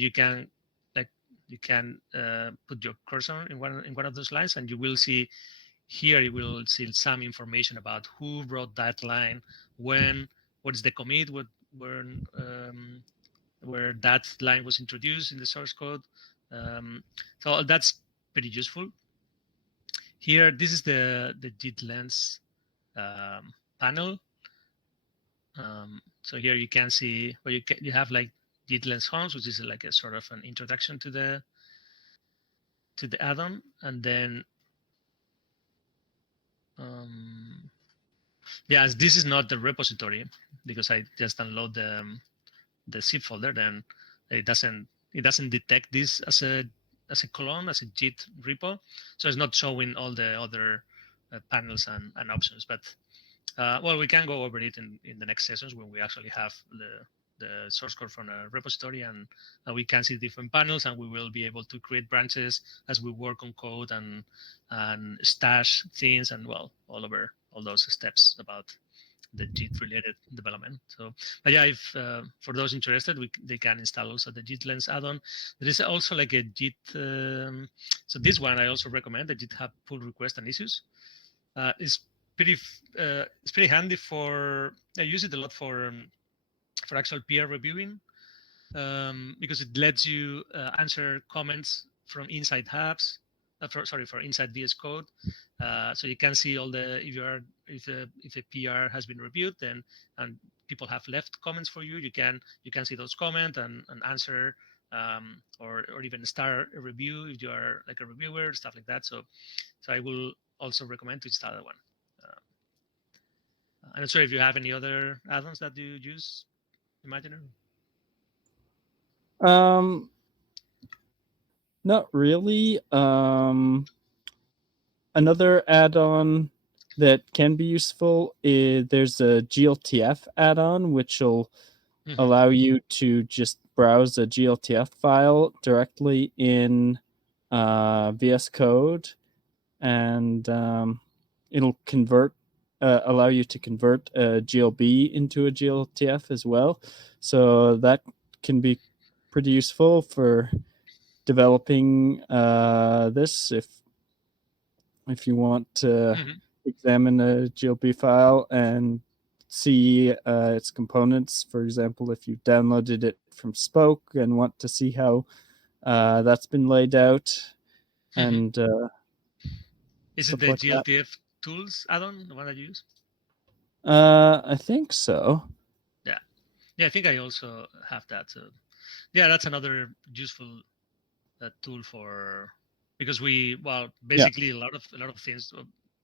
like you can put your cursor in one of those lines, and you will see here you will see some information about who wrote that line, when, what is the commit, when where that line was introduced in the source code. So that's pretty useful. Here, this is the Git lens panel. So here you can see, well, you have like Git lens homes, which is like a sort of an introduction to the add-on, and then um, yes, this is not the repository because I just download the zip folder. Then it doesn't detect this as a clone, as a Git repo, so it's not showing all the other panels and options. But well, we can go over it in the next sessions when we actually have the source code from a repository, and we can see different panels, and we will be able to create branches as we work on code and stash things, and well, all over all those steps about the Git related development. So, but yeah, if for those interested, they can install also the Git Lens add-on. There is also like a Git. So this one I also recommend, the GitHub pull request and issues. Is pretty it's pretty handy for. I use it a lot for actual peer reviewing, because it lets you answer comments from inside hubs. For inside VS Code, so you can see all the if a PR has been reviewed, then and people have left comments for you, you can see those comments and answer, or even start a review if you are like a reviewer, stuff like that. So I will also recommend to install that one. Uh, I'm not sure if you have any other add-ons that you use, Imaginer. Um, Not really. Another add-on that can be useful is there's a GLTF add-on which will Mm-hmm. allow you to just browse a GLTF file directly in VS Code, and it'll allow you to convert a GLB into a GLTF as well. So that can be pretty useful for developing this if you want to Mm-hmm. examine a GLB file and see its components. For example, if you downloaded it from Spoke and want to see how that's been laid out Mm-hmm. and Is it stuff the like that. GLTF tools add-on, the one that you use? I think so. Yeah, yeah, I think I also have that. So yeah, that's another useful tool for, because we, well, Yeah. basically a lot of things.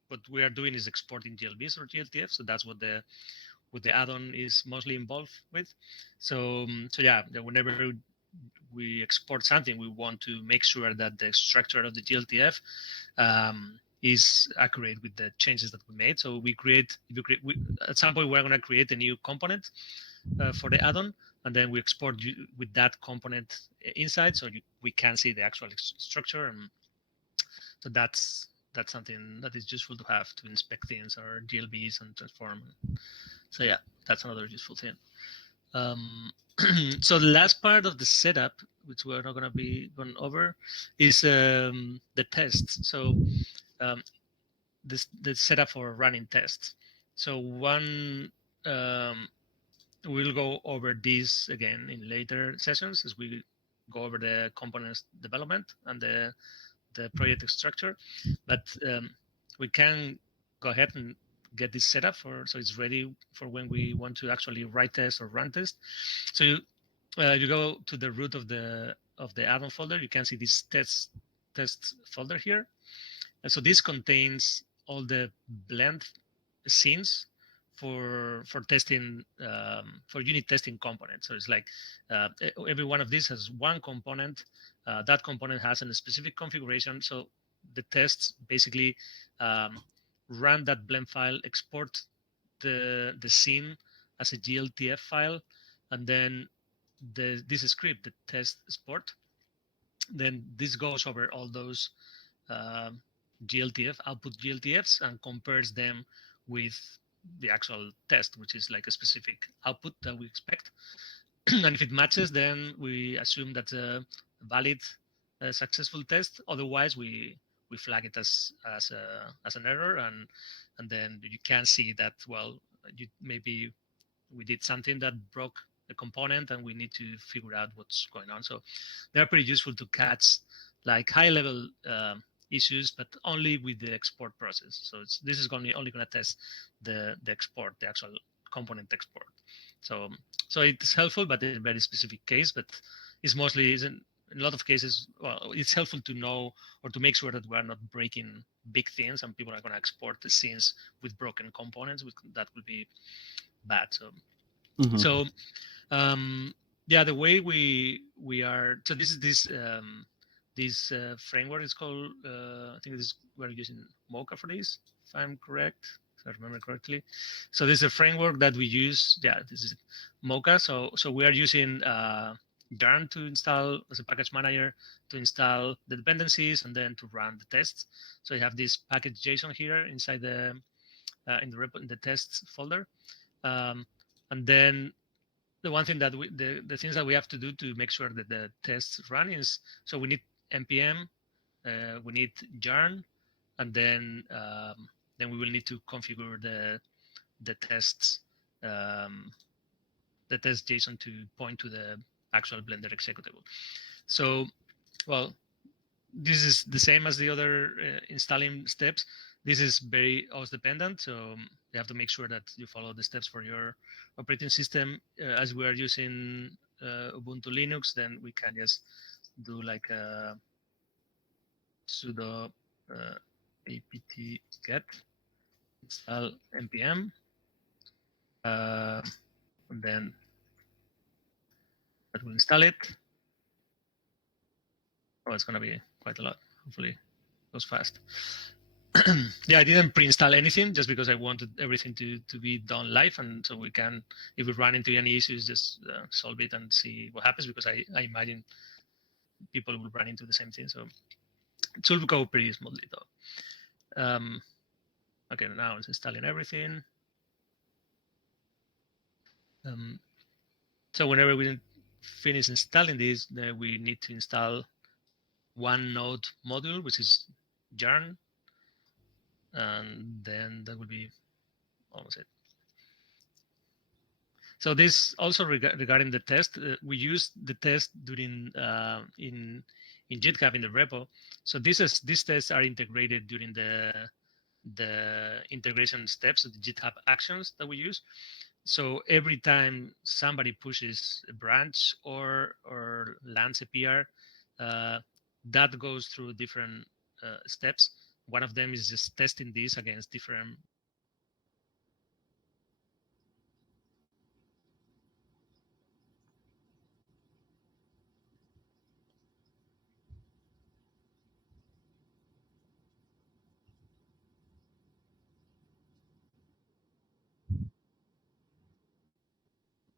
What we are doing is exporting GLBs or GLTF, so that's what the add-on is mostly involved with. So yeah, whenever we export something, we want to make sure that the structure of the GLTF is accurate with the changes that we made. So at some point we're going to create a new component for the add-on, and then we export with that component inside, so we can see the actual structure. And so that's something that is useful to have to inspect things or GLBs and transform. So yeah, that's another useful thing. Um, so the last part of the setup, which we're not going to be going over, is the tests. So um, the setup for running tests. So um, we'll go over this again in later sessions as we go over the components development and the project structure. But we can go ahead and get this set up so it's ready for when we want to actually write tests or run tests. So you go to the root of the add-on folder. You can see this test folder here, and so this contains all the blend scenes for testing, for unit testing components. So it's like every one of these has one component. That component has a specific configuration. So the tests basically um, run that blend file, export the scene as a GLTF file, and then this script, the test sport, then this goes over all those um, GLTF output GLTFs and compares them with the actual test, which is like a specific output that we expect. And if it matches, then we assume that's a valid, successful test. Otherwise, we flag it as an error, and then you can see that, well, you maybe we did something that broke a component and we need to figure out what's going on. So they're pretty useful to catch like high level issues, but only with the export process. So this is only going to test the export, the actual component export. So it's helpful, but in a very specific case. But it's mostly isn't in a lot of cases. Well, it's helpful to know or to make sure that we're not breaking big things, and people are going to export the scenes with broken components. That will be bad. Mhm. So um, yeah, the way we are. So this framework is called. I think this we're using Mocha for this, if I'm correct, if I remember correctly. So this is a framework that we use. Yeah, this is Mocha. So we are using Yarn to install as a package manager to install the dependencies and then to run the tests. So you have this package JSON here inside the in the repo in the tests folder. Um, and then the one thing that the things that we have to do to make sure that the tests run is, so we need npm, we need yarn, and then we will need to configure the tests, um, the test JSON to point to the actual Blender executable. So, well, this is the same as the other installing steps. This is very OS dependent, so you have to make sure that you follow the steps for your operating system. As we are using Ubuntu Linux, then we can just do like a sudo apt get install npm, uh, and then that will install it. Oh, it's going to be quite a lot. Hopefully, it goes fast. Yeah, I didn't pre-install anything just because I wanted everything to be done live, and so we can, if we run into any issues, just solve it and see what happens, because I imagine people will run into the same thing. So it should go pretty smoothly though. Okay, now it's installing everything. Um, so whenever we finish installing this, then we need to install one node module, which is Yarn, and then that will be almost it. So this also regarding the test, we use the test during in GitHub in the repo. So these tests are integrated during the integration steps, the GitHub actions that we use. So every time somebody pushes a branch or lands a PR, that goes through different steps. One of them is just testing this against different.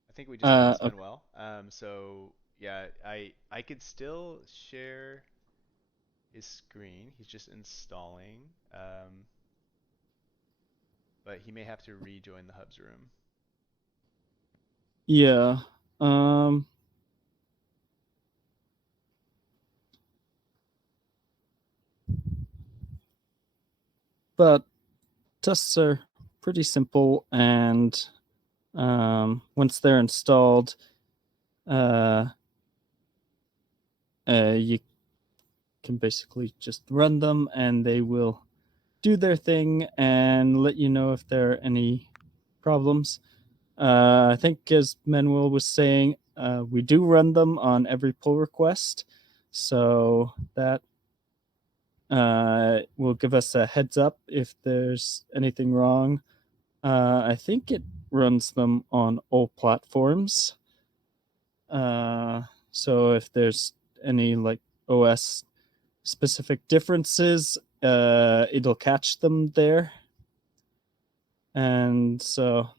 I think we just lost Okay. Manuel. So yeah, I could still share his screen. He's just installing. But he may have to rejoin the hubs room. Yeah. Um. But tests are pretty simple, and once they're installed, uh, you can basically just run them, and they will do their thing and let you know if there are any problems. I think, as Manuel was saying, we do run them on every pull request, so that will give us a heads up if there's anything wrong. I think it runs them on all platforms. So if there's any like OS specific differences, it'll catch them there. And so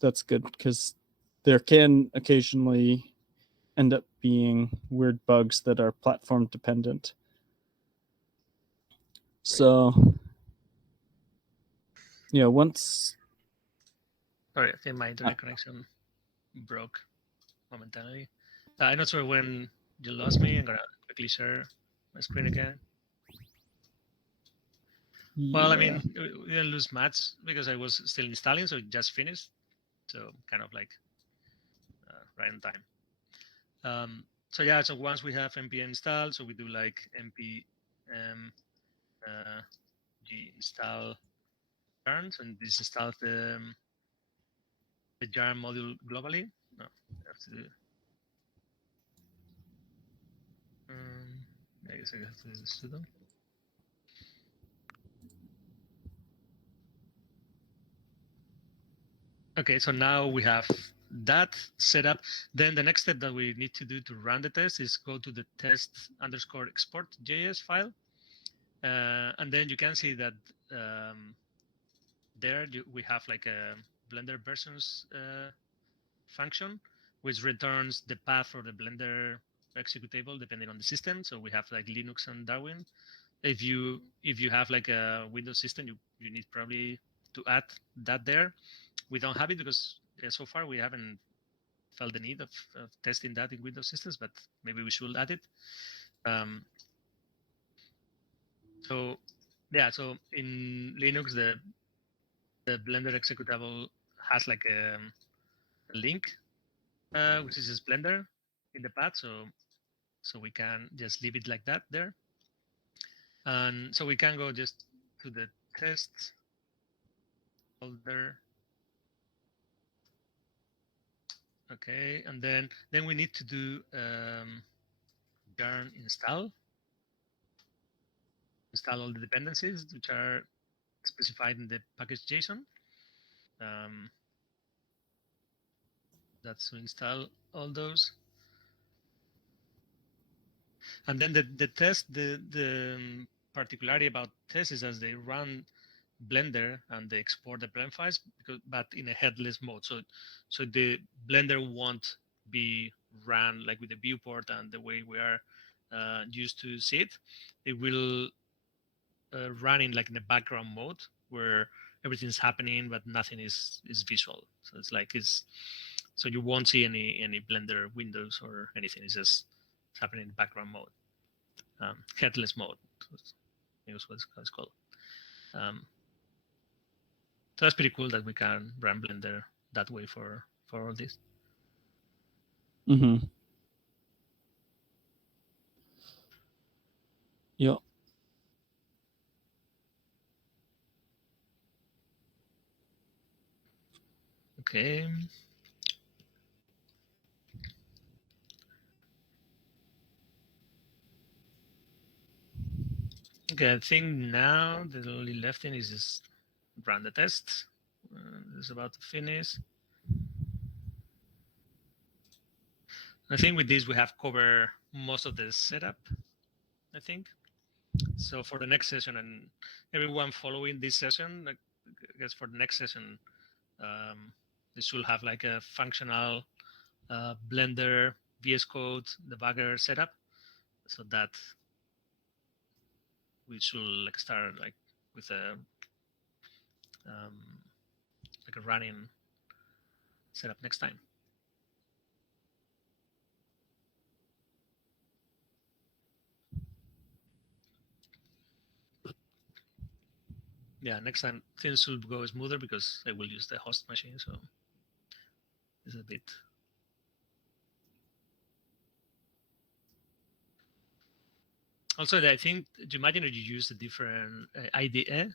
that's good, because there can occasionally end up being weird bugs that are platform dependent. Great. So yeah, once Sorry, I think my internet connection broke momentarily. I'm not sure when you lost me. I'm gonna quickly share my screen again. Well, I Yeah. mean, we didn't lose much because I was still installing, so it just finished. So kind of like right on time. So yeah, so once we have npm installed, so we do like npm g install yarn, and this installs the yarn module globally. No, I have to do. I guess I have to do the sudo. Okay, so now we have that set up. Then the next step that we need to do to run the test is go to the test underscore export JS file. And then you can see that there we have like a Blender versions function, which returns the path for the Blender executable depending on the system. So we have like Linux and Darwin. If you have like a Windows system, you need probably to add that there. We don't have it because so far we haven't felt the need of testing that in Windows systems, but maybe we should add it. So yeah, so in Linux, the Blender executable has like a link, which is just Blender in the path. So we can just leave it like that there. And so we can go just to the test folder. Okay, and then we need to do yarn install all the dependencies which are specified in the package JSON. That's to install all those. And then the test, the particularity about tests is as they run Blender and they export the blend files, but in a headless mode. So the Blender won't be run like with the viewport and the way we are used to see it. It will run in like in the background mode where everything's happening but nothing is visual. So it's like so you won't see any Blender windows or anything. It's happening in background mode, headless mode. Is what it's called. So that's pretty cool that we can run Blender that way for all this. Mm-hmm. Yeah. Okay. Okay, I think now the only left thing is just run the test. It's about to finish. I think with this we have covered most of the setup, I think. So for the next session and everyone following this session, I guess for the next session, this will have like a functional Blender VS Code debugger setup, so that we should like start like with a like a running setup next time. Yeah, next time things should go smoother because I will use the host machine, so it's a bit. Also, I think you imagine that you use a different IDE